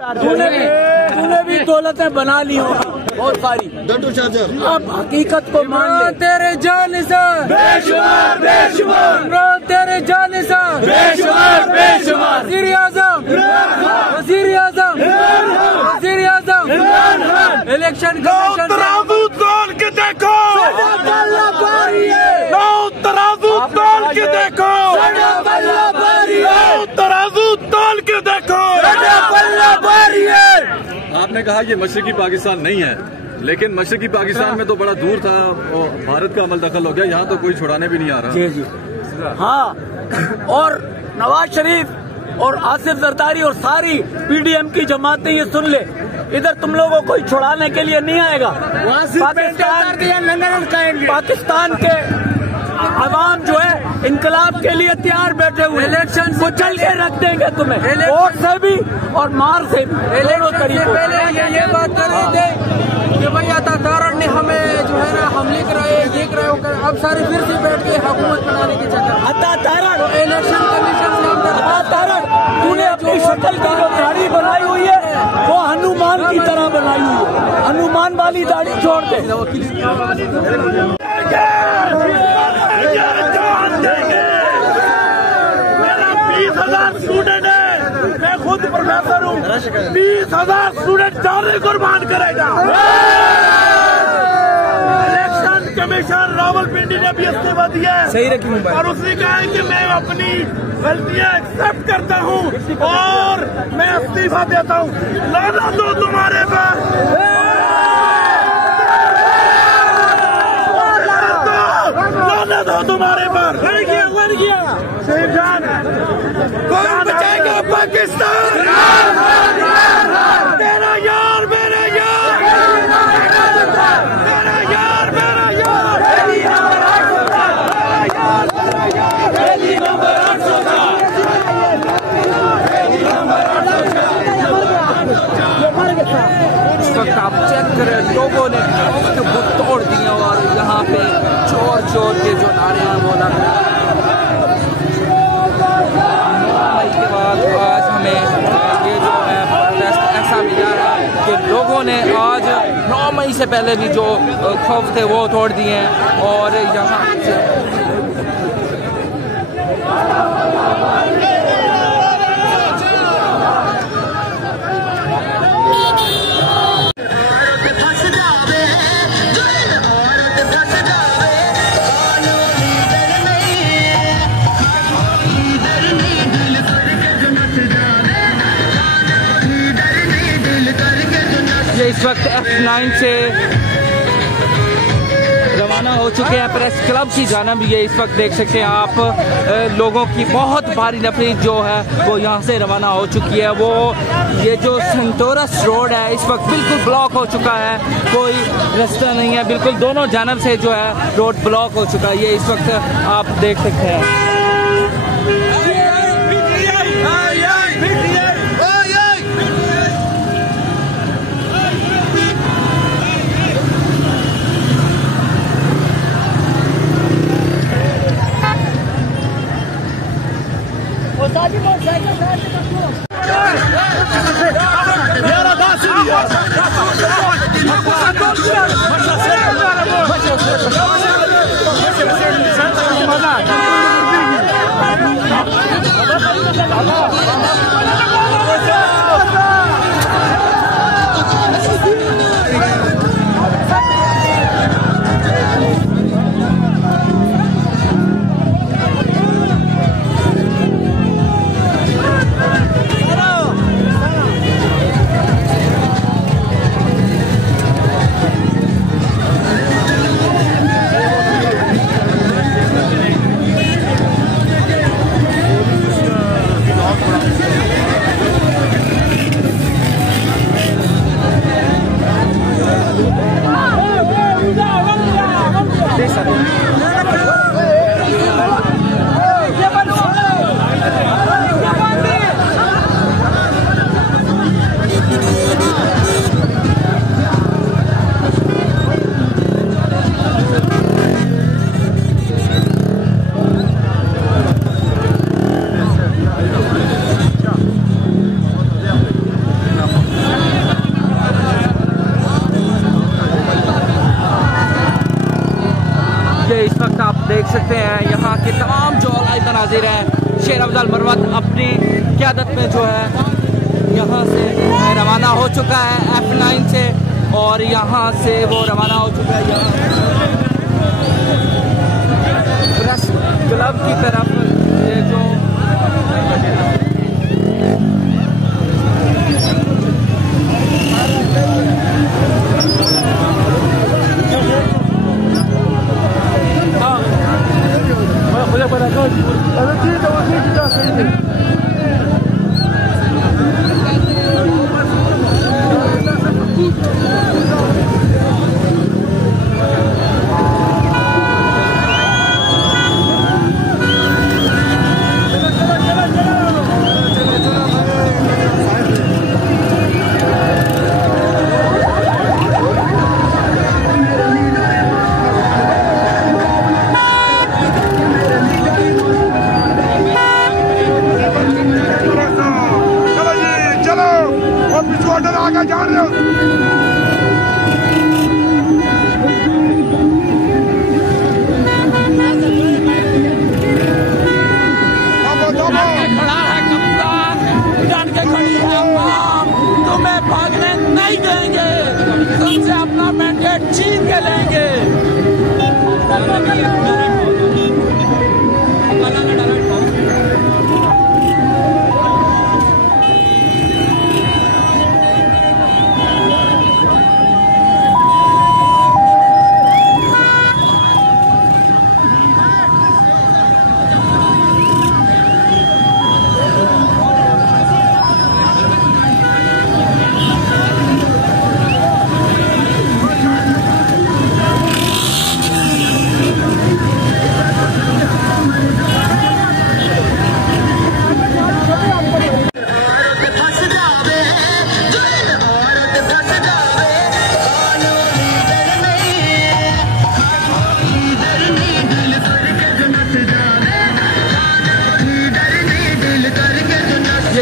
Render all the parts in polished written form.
तूने भी दौलतें बना ली हो बहुत सारी। अब हकीकत को मान ले। तेरे जानिसार बेशुमार बेशुमार, तेरे जानिसार बेशुमार बेशुमार, वज़ीर आज़म इलेक्शन तराजू तोल के देखो, तराजू तोल के देखो, तराजू तोल के देखो। आपने कहा ये मशरकी पाकिस्तान नहीं है, लेकिन मशरकी पाकिस्तान में तो बड़ा दूर था और भारत का अमल दखल हो गया। यहाँ तो कोई छुड़ाने भी नहीं आ रहा। जी जी हाँ, और नवाज शरीफ और आसिफ जरदारी और सारी पीडीएम की जमातें ये सुन ले, इधर तुम लोगों को कोई छुड़ाने के लिए नहीं आएगा। पाकिस्तान के अवाम जो है इनकलाब के लिए तैयार बैठे हुए, इलेक्शन को चल के रख देंगे तुम्हें, वोट से भी और मार से भी, दोनों तरीकों। पहले ये बात कर रहे थे कि भाई अतातारण ने हमें जो है ना हमले कराए, ये कराए, अब सारे फिर से बैठ के हुकूमत बनाने के चक्कर। अतातारण इलेक्शन कमीशन तूने अपनी शक्ल की जो दाढ़ी बनाई हुई है वो हनुमान की तरह बनाई हुई है। हनुमान वाली दाढ़ी छोड़ दे। 20,000 स्टूडेंट है, मैं खुद प्रोफेसर हूँ। 20,000 स्टूडेंट जाने कुर्बान करेगा। इलेक्शन कमीशन रावलपिंडी ने भी इस्तीफा दिया है और उसने कहा है कि मैं अपनी गलतियाँ एक्सेप्ट करता हूँ और मैं इस्तीफा देता हूँ। लानत हो तुम्हारे पर, लानत हो तुम्हारे पर। लड़ गया शेख जान, कौन बचाएगा पाकिस्तान? तेरा यार मेरा यार, तेरा यार मेरा यार, इस वक्त आप चेक करें, लोगों ने बुत तोड़ दिया और यहाँ पे चोर चोर के जो नारे हैं वो लगा। के बाद आज हमें ये जो है प्रोटेस्ट ऐसा मिला है कि लोगों ने आज 9 मई से पहले भी जो खौफ थे वो तोड़ दिए हैं और यहाँ इस वक्त F9 से रवाना हो चुके हैं प्रेस क्लब की जानिब। ये इस वक्त देख सकते हैं आप, लोगों की बहुत भारी नफरी जो है वो यहाँ से रवाना हो चुकी है। वो ये जो सेंटोरस रोड है इस वक्त बिल्कुल ब्लॉक हो चुका है, कोई रास्ता नहीं है, बिल्कुल दोनों जानिब से जो है रोड ब्लॉक हो चुका है। ये इस वक्त आप देख सकते हैं। यार देख सकते हैं यहाँ के तमाम जो लाइव मनाजिर हैं। शेर अफजल मरवत अपनी क़यादत में जो है यहाँ से रवाना हो चुका है F9 से, और यहाँ से वो रवाना हो चुका है यहाँ प्रेस क्लब की तरफ। ये जो आगे जा रहे हो। खड़ा है कप्तान, डट के खड़ी है अवाम, तुम्हें भागने नहीं देंगे, तुमसे अपना मैंडेट छीन के लेंगे।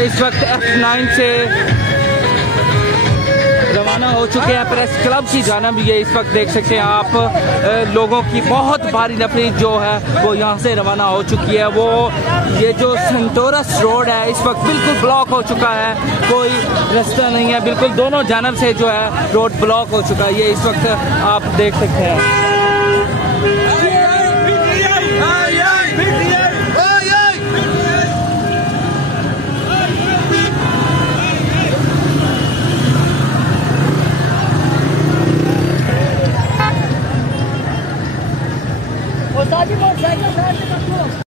इस वक्त F9 से रवाना हो चुके हैं प्रेस क्लब की जानिब। ये इस वक्त देख सकते हैं आप लोगों की बहुत भारी नफरी जो है वो यहाँ से रवाना हो चुकी है। वो ये जो सेंटोरस रोड है इस वक्त बिल्कुल ब्लॉक हो चुका है, कोई रास्ता नहीं है, बिल्कुल दोनों जानब से जो है रोड ब्लॉक हो चुका है। ये इस वक्त आप देख सकते हैं। मोटरसाइकिल